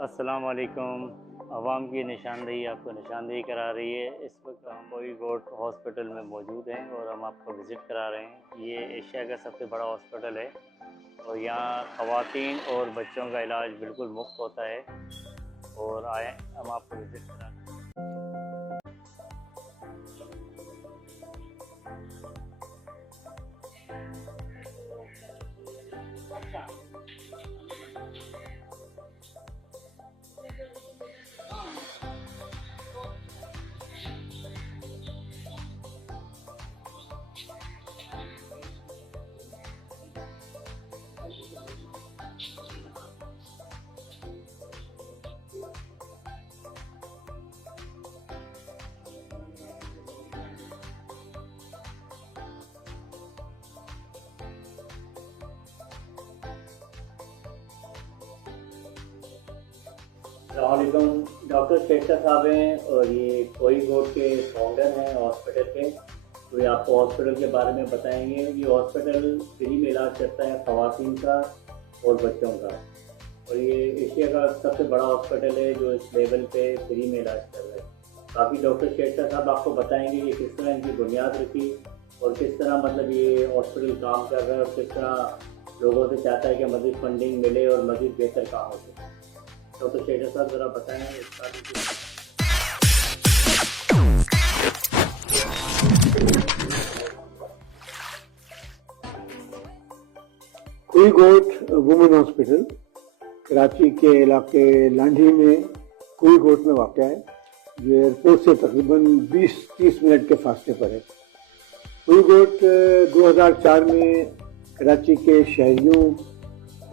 अस्सलाम वालेकुम। आवाम की निशानदेही आपको निशानदेही करा रही है। इस वक्त हम कोई गोट हॉस्पिटल में मौजूद हैं और हम आपको विज़िट करा रहे हैं। ये एशिया का सबसे बड़ा हॉस्पिटल है और यहाँ ख़वातीन और बच्चों का इलाज बिल्कुल मुफ्त होता है। और आए हम आपको विज़िट करा रहे हैं। अस्सलामुअलैकुम। डॉक्टर शेखर साहब हैं और ये कोई गोट के फाउंडर हैं हॉस्पिटल के। तो ये आपको हॉस्पिटल के बारे में बताएंगे। ये हॉस्पिटल फ्री में इलाज करता है ख़वातीन का और बच्चों का, और ये एशिया का सबसे बड़ा हॉस्पिटल है जो इस लेवल पे फ्री में इलाज कर रहा है। काफ़ी डॉक्टर शेखर साहब आपको बताएंगे कि किस तरह इनकी बुनियाद रखी और किस तरह मतलब ये हॉस्पिटल काम कर रहा है और किस तरह लोगों से चाहता है कि मज़ीद फंडिंग मिले और मज़ीद बेहतर काम हो सके। डॉक्टर शेखर साहब ज़रा बताएं इसका। कोई गोट वुमेन हॉस्पिटल कराची के इलाके लांढी में कोई गोट में वाक़ है, जो एयरपोर्ट से तकरीबन 20-30 मिनट के फासले पर है। कोई गोट 2004 में कराची के शहरियों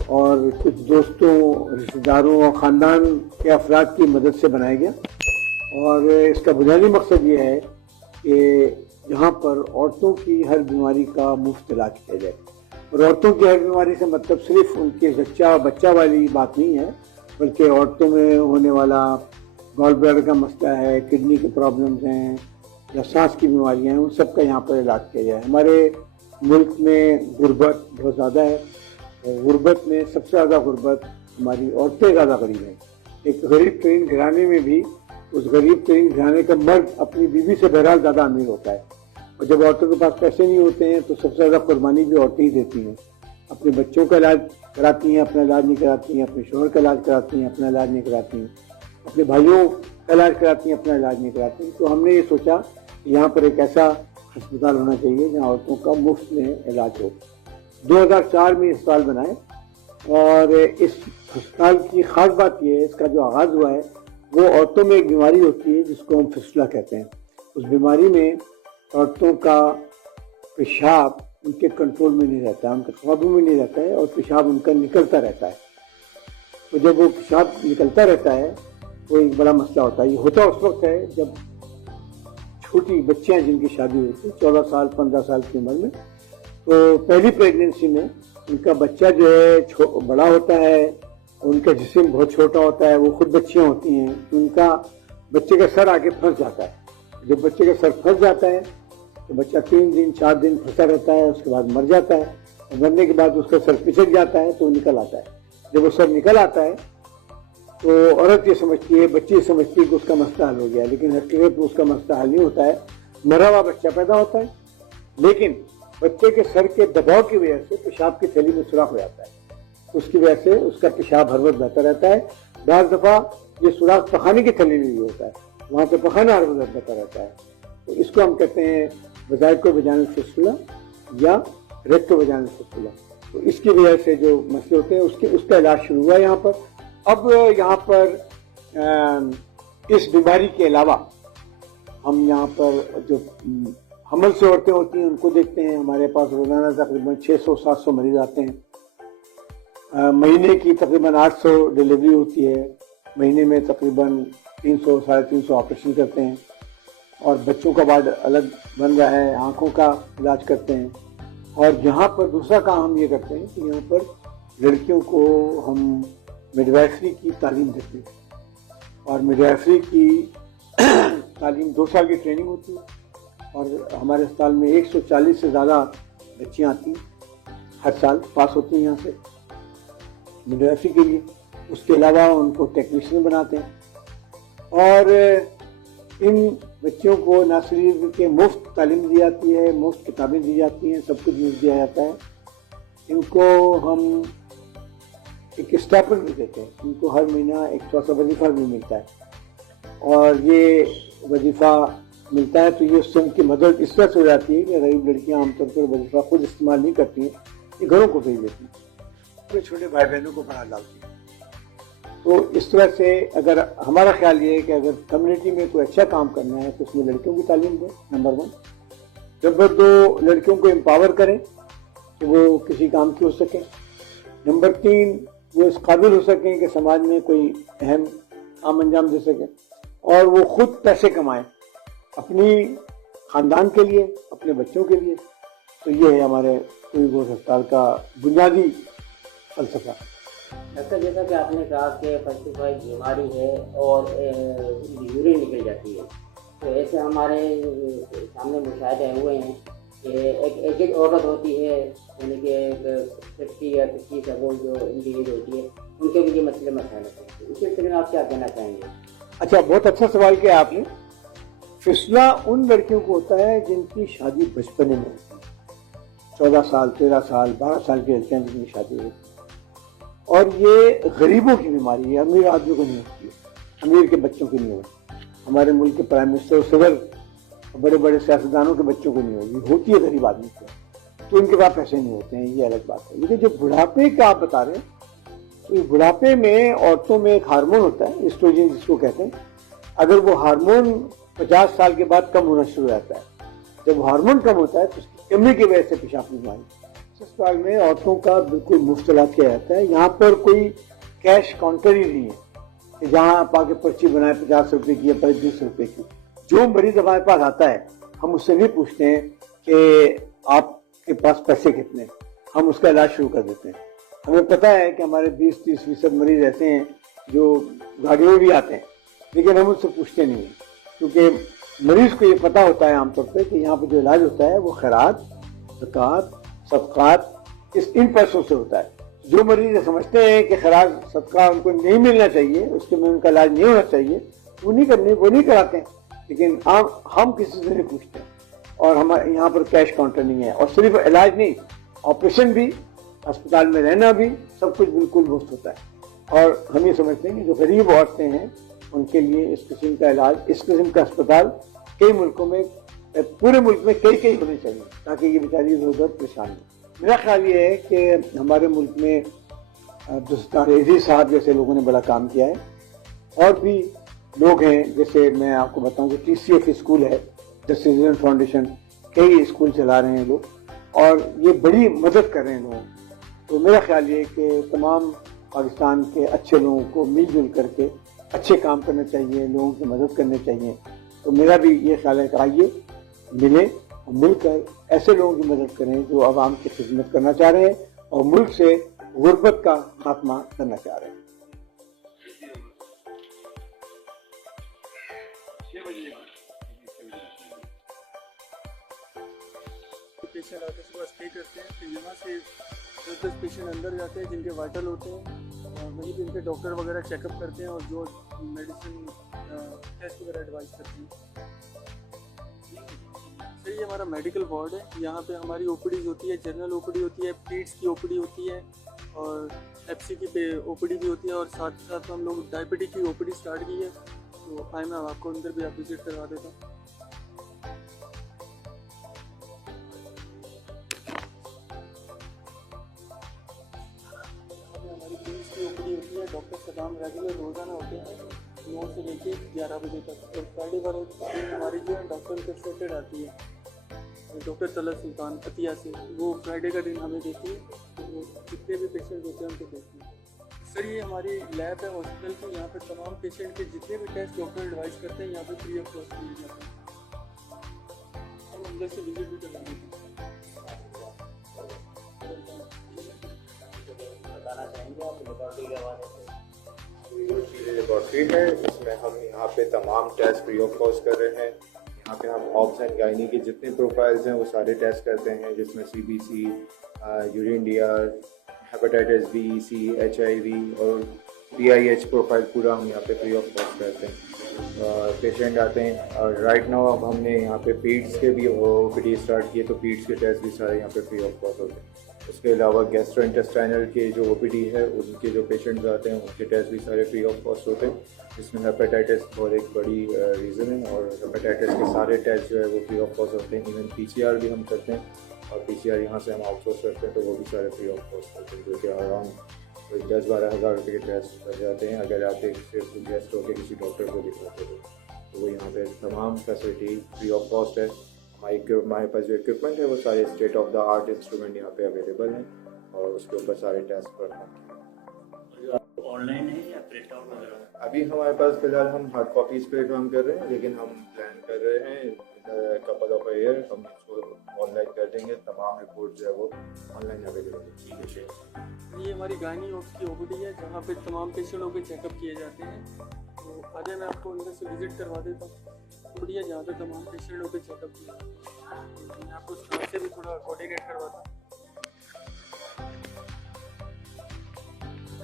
और कुछ दोस्तों, रिश्तेदारों और ख़ानदान के अफराद की मदद से बनाया गया, और इसका बुनियादी मकसद ये है कि यहाँ पर औरतों की हर बीमारी का मुफ्त इलाज किया जाए। और औरतों की हर बीमारी से मतलब सिर्फ उनके बच्चा वाली बात नहीं है, बल्कि औरतों में होने वाला गॉल ब्लैडर का मसला है, किडनी के प्रॉब्लम्स हैं या सांस की बीमारियाँ हैं, उन सब का यहाँ पर इलाज किया जाए। हमारे मुल्क में गुर्बत बहुत ज़्यादा है, गुर्बत में सबसे ज़्यादा गुर्बत हमारी औरतें ज़्यादा गरीब हैं। एक गरीब तरीन घराने में भी उस गरीब तरीन घराने का मर्द अपनी बीवी से बहरहाल ज़्यादा अमीर होता है, और जब औरतों के पास पैसे नहीं होते हैं तो सबसे ज़्यादा कुर्बानी भी औरतें ही देती हैं। अपने बच्चों का इलाज कराती हैं, अपना इलाज नहीं कराती हैं, अपने शोहर का इलाज कराती हैं, अपना इलाज नहीं कराती हैं, अपने भाइयों का इलाज कराती हैं, अपना इलाज नहीं कराती हैं। तो हमने ये सोचा कि यहाँ पर एक ऐसा अस्पताल होना चाहिए जहाँ औरतों का मुफ्त में इलाज हो। 2004 में अस्पताल बनाए, और इस अस्पताल की ख़ास बात यह है, इसका जो आगाज़ हुआ है वो औरतों में एक बीमारी होती है जिसको हम फिस्टुला कहते हैं। उस बीमारी में औरतों का पेशाब उनके कंट्रोल में नहीं रहता, उनके काबू में नहीं रहता है, और पेशाब उनका निकलता रहता है। तो जब वो पेशाब निकलता रहता है वो एक बड़ा मसला होता है। ये होता उस वक्त है जब छोटी बच्चियाँ जिनकी शादी होती है 14 साल 15 साल की उम्र में, तो पहली प्रेगनेंसी में उनका बच्चा जो है बड़ा होता है, उनका जिस्म बहुत छोटा होता है, वो खुद बच्चियाँ होती हैं, तो उनका बच्चे का सर आगे फंस जाता है। जब बच्चे का सर फंस जाता है तो बच्चा 3 दिन 4 दिन फंसा रहता है, उसके बाद मर जाता है, और मरने के बाद उसका सर पिचक जाता है तो निकल आता है। जब वो सर निकल आता है तो औरत ये समझती है, बच्ची समझती है कि उसका मसला हल हो गया, लेकिन हकीकत में उसका मसला हल नहीं होता है। मरा हुआ बच्चा पैदा होता है, लेकिन बच्चे के सर के दबाव की वजह से पेशाब की थैली में सुराख हो जाता है, उसकी वजह से उसका पेशाब हर वक्त बहता रहता है। बाज़ दफ़ा ये सुराख पखाने की थैली में भी होता है, वहाँ पे पखाना हर वक्त बहता रहता है। तो इसको हम कहते हैं वजाइको वजाइनल फिस्टुला या रेक्टो वजाइनल फिस्टुला। तो इसकी वजह से जो मसले होते हैं उसका इलाज शुरू हुआ यहाँ पर। अब यहाँ पर इस बीमारी के अलावा हम यहाँ पर जो हमल से औरतें होती हैं उनको देखते हैं। हमारे पास रोज़ाना तकरीबन 600-700 मरीज आते हैं। महीने की तकरीबन 800 डिलीवरी होती है, महीने में तकरीबन 300-350 ऑपरेशन करते हैं, और बच्चों का वार्ड अलग बन रहा है, आँखों का इलाज करते हैं। और यहाँ पर दूसरा काम हम ये करते हैं कि यहाँ पर लड़कियों को हम मिडवाइफरी की तालीम देते हैं, और मिडवाइफरी की तालीम 2 साल की ट्रेनिंग होती है, और हमारे अस्पताल में 140 से ज़्यादा बच्चियाँ आती हैं, हर साल पास होती हैं यहाँ से मिडवाइफरी के लिए। उसके अलावा उनको टेक्नीशियन बनाते हैं। और इन बच्चों को नर्सरी के मुफ्त तालीम दी जाती है, मुफ्त किताबें दी जाती हैं, सब कुछ मुफ्त दिया जाता है। इनको हम एक स्टाइपेंड भी देते हैं, इनको हर महीना एक थोड़ा सा वजीफ़ा भी मिलता है, और ये वजीफ़ा मिलता है तो ये उससे उनकी मदद इस तरह से हो जाती है कि गरीब लड़कियां आमतौर पर वजीफ़ा खुद इस्तेमाल नहीं करती हैं, ये घरों को भेज देती हैं, अपने छोटे भाई बहनों को पढ़ा डालती हैं। तो इस तरह से अगर हमारा ख्याल ये है कि अगर कम्युनिटी में कोई अच्छा काम करना है तो उसमें लड़कियों की तालीम दें, नंबर 1। नंबर 2, लड़कियों को एम्पावर करें कि वो किसी काम की हो सकें। नंबर 3, वो इस काबिल हो सकें कि समाज में कोई अहम काम अंजाम दे सकें, और वो खुद पैसे कमाएं अपनी ख़ानदान के लिए, अपने बच्चों के लिए। तो ये है हमारे कोई गोट अस्पताल का बुनियादी फलसफा। डॉक्टर, जैसा कि आपने कहा कि फलसफा एक बीमारी है और यूरिन निकल जाती है, तो ऐसे हमारे सामने मुशाहिदे हुए हैं कि एक एजेड औरत होती है, यानी कि 50 या 60 अबो जो इनकी एज होती है, उनके भी ये मसले मसाइल होते हैं। इस सिलसिले में आप क्या कहना चाहेंगे? अच्छा, बहुत अच्छा सवाल किया आपने। फिसला उन लड़कियों को होता है जिनकी शादी बचपन में होती है, 14 साल, 13 साल, 12 साल की लड़कियां जिनकी शादी होती है, और ये गरीबों की बीमारी है, अमीर आदमियों को नहीं होती है, अमीर के बच्चों की नहीं होती। हमारे मुल्क के प्राइम मिनिस्टर, सदर, बड़े बड़े सियासतदानों के बच्चों को नहीं होती, होती है गरीब आदमी को, तो इनके पास पैसे नहीं होते हैं, ये अलग बात है। लेकिन जो बुढ़ापे का आप बता रहे हैं, तो इस बुढ़ापे में औरतों में एक हार्मोन होता है, एस्ट्रोजन जिसको कहते हैं। अगर वो हार्मोन 50 साल के बाद कम होना शुरू हो जाता है, जब हार्मोन कम होता है तो उसकी कमी की वजह से पेशाब की बीमारी। अस्पताल में औरतों का बिल्कुल मुफ्त इलाज किया जाता है। यहाँ पर कोई कैश काउंटर ही नहीं है कि जहाँ आप आके पर्ची बनाए 50 रुपए की या 25 रुपए की। जो मरीज हमारे पास आता है, हम उससे नहीं पूछते हैं कि आपके पास पैसे कितने, हम उसका इलाज शुरू कर देते हैं। हमें पता है कि हमारे 20-30% मरीज ऐसे हैं जो गाड़ियों में भी आते हैं, लेकिन हम उससे पूछते नहीं हैं, क्योंकि मरीज को ये पता होता है आमतौर पर कि यहाँ पर जो इलाज होता है वो खैरात, ज़कात, सदक़ात, इन पैसों से होता है। जो मरीज समझते हैं कि खैरात सदका उनको नहीं मिलना चाहिए, उसके में उनका इलाज नहीं होना चाहिए, वो नहीं कराते हैं। लेकिन हम किसी से नहीं पूछते, और हमारे यहाँ पर कैश काउंटर नहीं है, और सिर्फ इलाज नहीं, ऑपरेशन भी, अस्पताल में रहना भी, सब कुछ बिल्कुल मुफ्त होता है। और हम ये समझते हैं कि जो गरीब औरतें हैं उनके लिए इस किस्म का इलाज, इस किस्म का अस्पताल कई मुल्कों में, पूरे मुल्क में कई होने चाहिए, ताकि ये बेचारी इधर परेशान हो। मेरा ख्याल ये है कि हमारे मुल्क में अब्दुल साहब जैसे लोगों ने बड़ा काम किया है, और भी लोग हैं, जैसे मैं आपको बताऊं कि TCF स्कूल है, द सिटीजन फाउंडेशन, कई स्कूल चला रहे हैं लोग, और ये बड़ी मदद कर रहे हैं लोगों। तो मेरा ख्याल ये है कि तमाम पाकिस्तान के अच्छे लोगों को मिलजुल करके अच्छे काम करने चाहिए, लोगों की मदद करनी चाहिए। तो मेरा भी ये ख्याल है कि आइए मिले और मिलकर ऐसे लोगों की मदद करें जो आवाम की खिदमत करना चाह रहे हैं और मुल्क से गुर्बत का खात्मा करना चाह रहे हैं। पेशेंट आके सुबह स्टे करते हैं, फिर यहाँ से 10 पेशेंट अंदर जाते हैं जिनके वाइटल होते हैं, वहीं पे इनके डॉक्टर वगैरह चेकअप करते हैं और जो मेडिसिन टेस्ट वगैरह एडवाइस करते हैं। सर, ये हमारा मेडिकल वार्ड है। यहाँ पे हमारी OPD होती है, जनरल OPD होती है, पीड्स की OPD होती है, और FCT पे OPD भी होती है, और साथ ही साथ हम लोग डायबिटिक की OPD स्टार्ट की है। तो आए मैं आपको अंदर भी आप विजिट करवा देता हूँ। OPD होती है, डॉक्टर का काम रेगुलर रोज़ाना होते हैं 9 से लेके 11 बजे तक। और फ्राइडे वाले दिन हमारी जो है डॉक्टर कंसल्टेड आती है, डॉक्टर तलत सुल्तान अतिया से, वो फ्राइडे का दिन हमें देती है। तो वो जितने भी पेशेंट होते हैं उनको देखती है। सर, ये हमारी लैब है हॉस्पिटल की, यहाँ पर तमाम पेशेंट के जितने भी टेस्ट डॉक्टर एडवाइस करते हैं यहाँ पे फ्री ऑफ कॉस्ट मिल जाते हैं। हम अंदर से विजिट भी करवा देते हैं। बताना चाहेंगे आप लेबॉर्ट्री के हवाले से? लेबॉर्ट्री है, इसमें हम यहाँ पे तमाम टेस्ट फ्री ऑफ कॉस्ट कर रहे हैं। यहाँ पे हम ऑब्स एंड गायनी के जितने प्रोफाइल्स हैं वो सारे टेस्ट करते हैं, जिसमें CBC, urine DR, hepatitis B, C, HIV और PIH प्रोफाइल पूरा हम यहाँ पे फ्री ऑफ कॉस्ट करते हैं। पेशेंट आते हैं और राइट नाउ अब हमने यहाँ पे पीड्स के भी OPD स्टार्ट किए, तो पीड्स के टेस्ट भी सारे यहाँ पे फ्री ऑफ कॉस्ट होते हैं। उसके अलावा गैस्ट्रोइंटेस्टाइनल के जो OPD है उनके जो पेशेंट्स आते हैं उनके टेस्ट भी सारे फ्री ऑफ कॉस्ट होते हैं। इसमें हेपेटाइटिस बहुत एक बड़ी रीज़न है और हेपेटाइटिस के सारे टेस्ट जो है वो फ्री ऑफ कॉस्ट होते हैं। इवन PCR भी हम करते हैं और PCR यहाँ से हम आउटसोर्स करते हैं, तो वो भी सारे फ्री ऑफ कॉस्ट होते हैं, जो कि अराउंड 10-12 हज़ार रुपये के टेस्ट कर जाते हैं अगर आप एक सिर्फ गेस्ट होकर किसी डॉक्टर को दिखाते हो। तो वो यहाँ पे तमाम फैसिलिटी फ्री ऑफ कॉस्ट है। हमारे पास जो इक्विपमेंट है वो सारे state of the art instrument यहाँ पे अवेलेबल हैं और उसके ऊपर सारे टेस्ट परफॉर्म ऑनलाइन है या प्रिंट आउट वगैरह? अभी हमारे पास फिलहाल हम हार्ड कॉपीज पे काम कर रहे हैं, लेकिन हम प्लान कर रहे हैं कपल ऑफ ईयर हम इसको ऑनलाइन कर देंगे। तमाम रिपोर्ट जो है वो ऑनलाइन अवेलेबल है। ये हमारी गायनी की OPD है जहाँ पे तमाम पेशेंटों के चेकअप किए जाते हैं। तो आगे मैं आपको उनमें से विजिट करवा देता हूँ। OPD है जहाँ पे तमाम पेशेंटों के चेकअप किए जाते हैं। मैं आपको स्टाफ से भी थोड़ा कोऑर्डिनेट करवाता हूँ।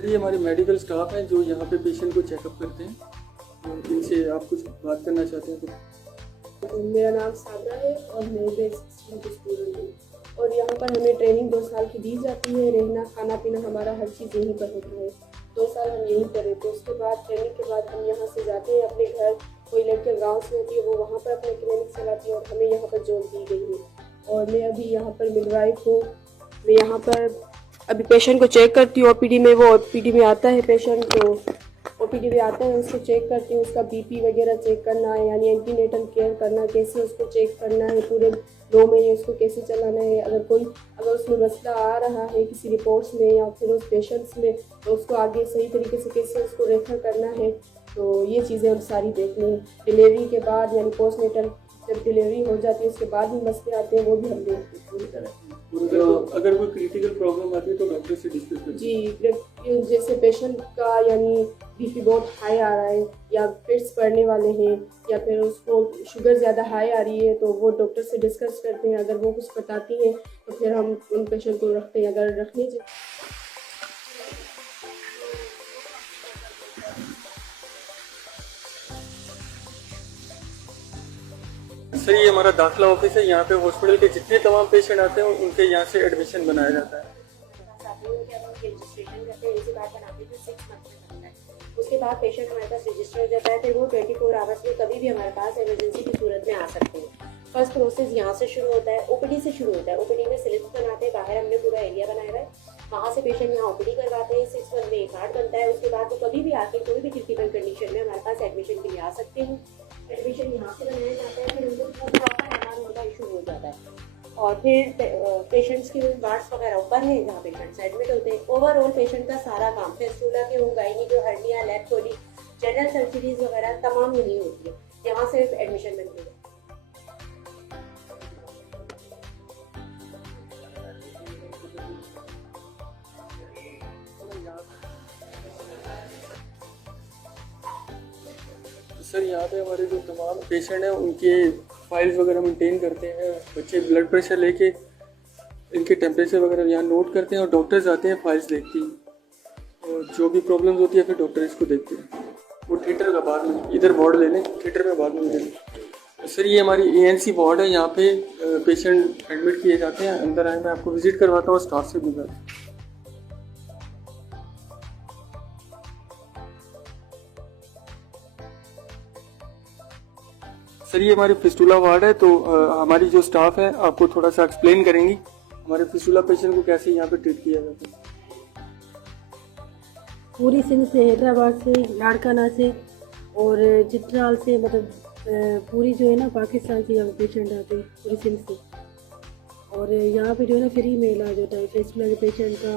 ये हमारे मेडिकल स्टाफ हैं जो यहाँ पे पेशेंट को चेकअप करते हैं। तो इनसे आप कुछ बात करना चाहते हैं तो? मेरा नाम साबरा है और मैं बेसिक स्टूडेंट हूँ और यहाँ पर हमें ट्रेनिंग 2 साल की दी जाती है। रहना खाना पीना हमारा हर चीज़ यहीं पर होता है। 2 साल हम यहीं पर रहते हैं। उसके बाद ट्रेनिंग के बाद हम यहाँ से जाते हैं अपने घर। कोई लड़कियाँ गांव से होती है वो वहाँ पर अपना क्लिनिक चलाती है और हमें यहाँ पर जॉब दी गई है। और मैं अभी यहाँ पर मिडवाइफ हूँ। मैं यहाँ पर अभी पेशेंट को चेक करती हूँ। OPD में वो OPD में आता है पेशेंट, तो OPD में आता है उसको चेक करती हूँ। उसका BP वगैरह चेक करना है, यानी एंटीनेटल केयर करना, कैसे उसको चेक करना है, पूरे 2 महीने उसको कैसे चलाना है। अगर उसमें मसला आ रहा है किसी रिपोर्ट्स में या फिर उस पेशेंट्स में, तो उसको आगे सही तरीके से कैसे उसको रेफर करना है। तो ये चीज़ें हम सारी देखनी है। डिलीवरी के बाद यानी पोस्टनेटल जब डिलीवरी हो जाती है उसके बाद भी मसले आते हैं, वो भी हम देखते हैं पूरी तरह। अगर कोई क्रिटिकल प्रॉब्लम आती है तो डॉक्टर से डिस्कस करें। जी, जैसे पेशेंट का यानी BP बहुत हाई आ रहा है या फिट्स पड़ने वाले हैं या फिर उसको शुगर ज़्यादा हाई आ रही है, तो वो डॉक्टर से डिस्कस करते हैं। अगर वो कुछ बताती हैं तो फिर हम उन पेशेंट को रखते हैं। अगर रखने सर ये हमारा दाखिला ऑफिस है। यहाँ पे हॉस्पिटल के जितने तमाम पेशेंट आते हैं उनके यहाँ से एडमिशन बनाया जाता है। रजिस्ट्रेशन करते हैं, इसी बात बनाते हैं 6 मंथ में बनता है। उसके बाद पेशेंट हमारे पास रजिस्टर हो जाता है। फिर वो 24 आवर्स में कभी भी हमारे पास इमरजेंसी की सूरत में आ सकते हैं। फर्स्ट प्रोसेस यहाँ से शुरू होता है, OPD से शुरू होता है। OPD में स्लिप्स बनाते हैं, बाहर हमने पूरा एरिया बनाया हुआ है। वहाँ से पेशेंट यहाँ OPD करवाते हैं। 6 मंथ में एक कार्ड बनता है। उसके बाद वो कभी भी आके कोई भी क्रिटिकल कंडीशन में हमारे पास एडमिशन के लिए आ सकते हैं। एडमिशन यहाँ से बनाया जाता है। फिर उनको प्रॉपर MR उनका इशू हो जाता है और फिर पेशेंट्स की वार्ड्स वगैरह ऊपर है जहाँ पेशेंट्स एडमिट होते हैं। ओवरऑल पेशेंट का सारा काम फेस्टुला के हो, गायनी के, hernia, lap chole, general surgeries वगैरह तमाम यही होती है। यहाँ से एडमिशन मिलती है। सर यहाँ पे हमारे जो तमाम पेशेंट हैं उनके फाइल्स वगैरह मेंटेन करते हैं। बच्चे ब्लड प्रेशर लेके इनके टेम्परेचर वगैरह यहाँ नोट करते हैं और डॉक्टर्स आते हैं, फाइल्स देखती हैं और जो भी प्रॉब्लम्स होती है फिर डॉक्टर इसको देखते हैं। वो थिएटर का बाद में इधर वार्ड ले लें, थिएटर में बाद में ले लें। सर ये हमारी ANC वार्ड है। यहाँ पे पेशेंट एडमिट किए जाते हैं। अंदर आए मैं आपको विजिट करवाता हूँ, स्टाफ से भी बात। सर ये हमारी फिस्टुला वार्ड है। तो हमारी जो स्टाफ है आपको थोड़ा सा एक्सप्लेन करेंगी हमारे फिस्टुला पेशेंट को कैसे यहाँ पे ट्रीट किया जाता है। पूरी सिंध से, हैदराबाद से, लाड़काना से और चित्राल से, मतलब पूरी जो है ना पाकिस्तान से यहाँ पेशेंट आते हैं पूरी सिंध से। और यहाँ पे जो है ना फ्री में इलाज होता है फिस्टुला के पेशेंट का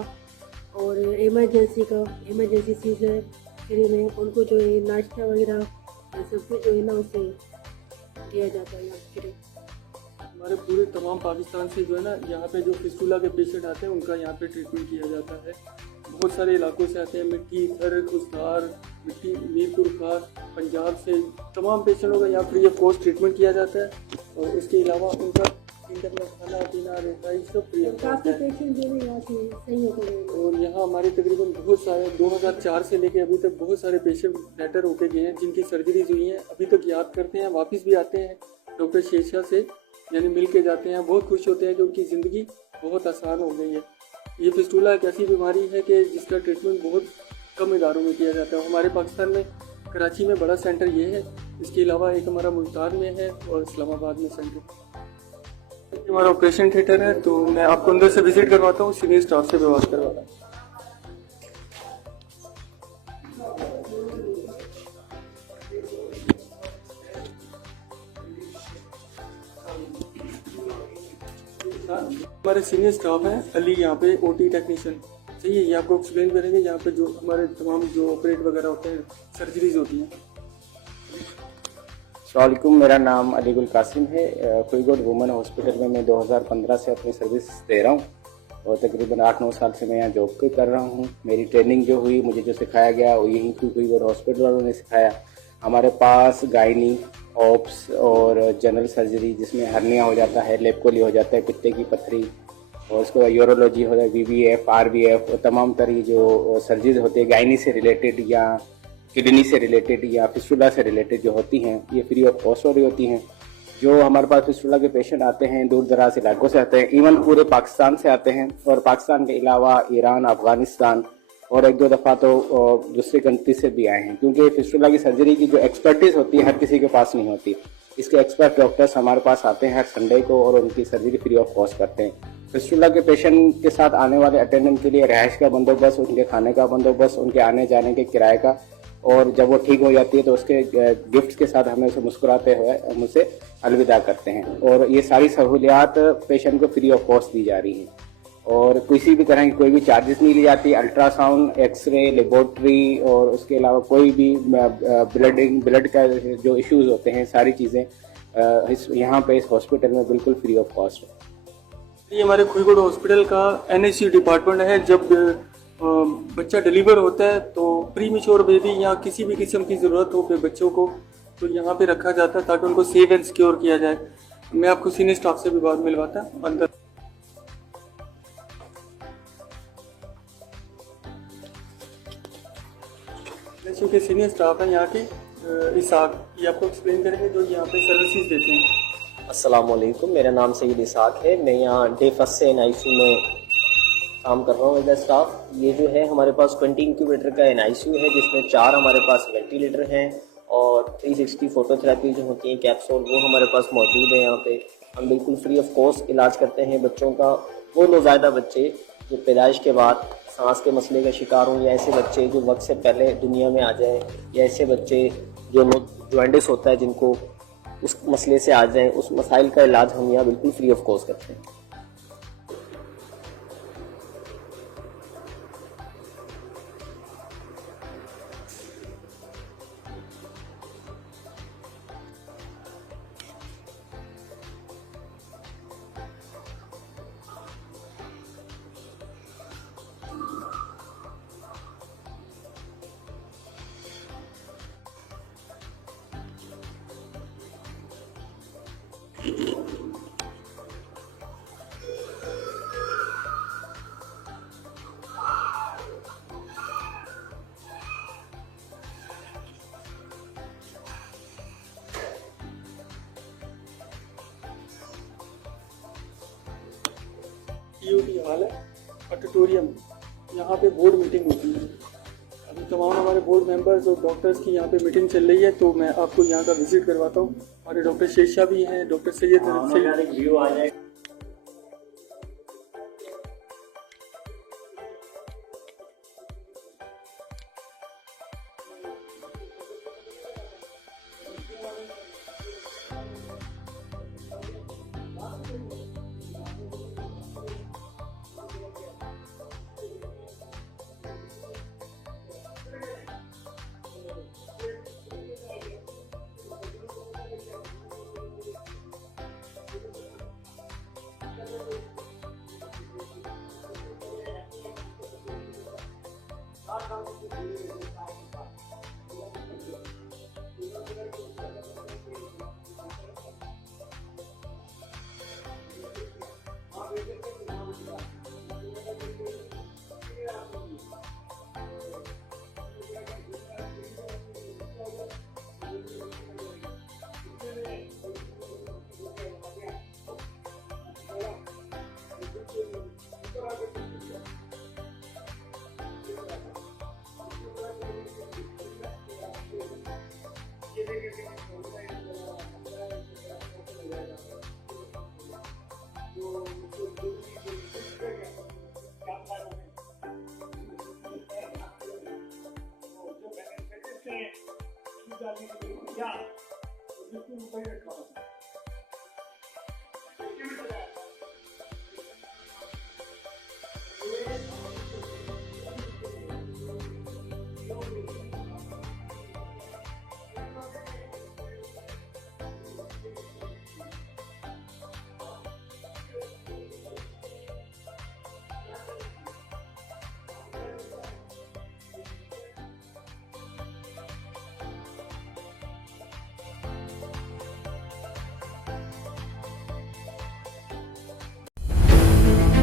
और इमरजेंसी चीज़ है फ्री में। उनको जो है नाश्ता वगैरह सब कुछ जो है ना उससे दिया जाता है यहाँ फ्री। हमारे पूरे तमाम पाकिस्तान से जो है ना यहाँ पे जो फिस्टुला के पेशेंट आते हैं उनका यहाँ पे ट्रीटमेंट किया जाता है। बहुत सारे इलाकों से आते हैं, मिट्टी, थर, खुशधार, मिट्टी, मीरपुर खास, पंजाब से तमाम पेशेंटों का यहाँ फ्री ऑफ कॉस्ट ट्रीटमेंट किया जाता है। और इसके अलावा उनका सेंटर में खाना पीना रहता है, सब फ्री ऑफ कॉस्ट काफ़ी है। पेशेंट जो है यहाँ से सही होते हैं। और यहाँ हमारे तकरीबन बहुत सारे 2004 से लेके अभी तक बहुत सारे पेशेंट बेटर होके गए हैं जिनकी सर्जरीज हुई हैं, अभी तक याद करते हैं, वापस भी आते हैं डॉक्टर शेरशाह से, यानी मिल के जाते हैं, बहुत खुश होते हैं कि उनकी ज़िंदगी बहुत आसान हो गई है। ये फिस्टूला एक ऐसी बीमारी है कि जिसका ट्रीटमेंट बहुत कम इदारों में किया जाता है। हमारे पाकिस्तान में कराची में बड़ा सेंटर ये है, इसके अलावा एक हमारा मुल्तान में है और इस्लामाबाद में सेंटर। हमारा ऑपरेशन थिएटर है, तो मैं आपको अंदर से विजिट करवाता हूँ, सीनियर स्टाफ से भी बात करवाता हूँ। हमारे सीनियर स्टाफ हैं, अली यहाँ पे ओटी टेक्नीशियन, सही है, ये आपको एक्सप्लेन करेंगे यहाँ पे जो हमारे तमाम जो ऑपरेट वगैरह होते हैं, सर्जरीज होती हैं। अस्सलामुअलैकुम, मेरा नाम अलीगुल कासिम है। कोईगोड वुमेन हॉस्पिटल में मैं 2015 से अपनी सर्विस दे रहा हूँ और तकरीबन 8-9 साल से मैं यहाँ जॉब कर रहा हूँ। मेरी ट्रेनिंग जो हुई, मुझे जो सिखाया गया वो यहीं कोईगोड हॉस्पिटल वालों ने सिखाया। हमारे पास गायनी, ऑप्स और जनरल सर्जरी जिसमें हर्निया हो जाता है, लेपकोली हो जाता है, पित्ते की पत्थरी, और उसके बाद यूरोलॉजी हो है, VVF, RVF और तमाम तरह जो सर्जरीज होती है गायनी से रिलेटेड या किडनी से रिलेटेड या फिस्टुला से रिलेटेड जो होती हैं, ये फ्री ऑफ कॉस्ट हो रही होती हैं। जो हमारे पास फिस्टुला के पेशेंट आते हैं दूर दराज इलाकों से आते हैं, इवन पूरे पाकिस्तान से आते हैं, और पाकिस्तान के अलावा ईरान, अफगानिस्तान और 1-2 दफ़ा तो दूसरे कंट्री से भी आए हैं, क्योंकि फिस्टुला की सर्जरी की जो एक्सपर्टीज होती है हर किसी के पास नहीं होती। इसके एक्सपर्ट डॉक्टर्स हमारे पास आते हैं हर संडे को और उनकी सर्जरी फ्री ऑफ कॉस्ट करते हैं। फिस्टुला के पेशेंट के साथ आने वाले अटेंडेंट के लिए रहायश का बंदोबस्त, उनके खाने का बंदोबस्त, उनके आने जाने के किराए का, और जब वो ठीक हो जाती है तो उसके गिफ्ट्स के साथ हमें उसे मुस्कुराते हुए हम उसे अलविदा करते हैं। और ये सारी सहूलियात पेशेंट को फ्री ऑफ कॉस्ट दी जा रही हैं और किसी भी तरह की कोई भी चार्जेस नहीं ली जाती। अल्ट्रासाउंड, एक्सरे, लेबोरेटरी और उसके अलावा कोई भी ब्लड का जो इश्यूज होते हैं, सारी चीज़ें यहाँ पे इस हॉस्पिटल में बिल्कुल फ्री ऑफ कॉस्ट है। ये हमारे कोईगोड हॉस्पिटल का NICU डिपार्टमेंट है। जब बच्चा डिलीवर होता है तो प्री मैच्योर बेबी या किसी भी किस्म की ज़रूरत हो पे बच्चों को, तो यहाँ पे रखा जाता है ताकि उनको सेव एंड सिक्योर किया जाए। मैं आपको सीनियर स्टाफ से भी बात मिलवाता हूँ अंदर। क्योंकि सीनियर स्टाफ है यहाँ के इसाक, ये आपको एक्सप्लेन करेंगे जो यहाँ पे सर्विसेज देते हैं। अस्सलाम वालेकुम, मेरा नाम सईद इसाक है। मैं यहाँ डे फर्स्ट से NICU में काम कर रहा हूँ एज ए स्टाफ। ये जो है हमारे पास 20 इंक्यूबेटर का NICU है जिसमें 4 हमारे पास वेंटिलेटर हैं और 360 फोटोथेरेपी जो होती है कैप्सूल वो हमारे पास मौजूद है। यहाँ पे हम बिल्कुल फ्री ऑफ कॉस्ट इलाज करते हैं बच्चों का। वो नौज़ायदा बच्चे जो पैदाइश के बाद सांस के मसले का शिकार हों, या ऐसे बच्चे जो वक्त से पहले दुनिया में आ जाएँ, या ऐसे बच्चे जो जॉइंटिस होता है जिनको उस मसले से आ जाएँ, उस मसाइल का इलाज हम यहाँ बिल्कुल फ्री ऑफ कॉस्ट करते हैं। TOT हॉल है, ऑडिटोरियम, यहाँ पे बोर्ड मीटिंग होती है। अभी तमाम हमारे बोर्ड मेंबर्स और डॉक्टर्स की यहाँ पे मीटिंग चल रही है, तो मैं आपको यहाँ का विजिट करवाता हूँ। हमारे डॉक्टर शेरशाह भी हैं, डॉक्टर सैयद व्यू आ जाए।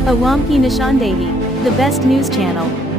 Awam ki Nishandehi, the best news channel.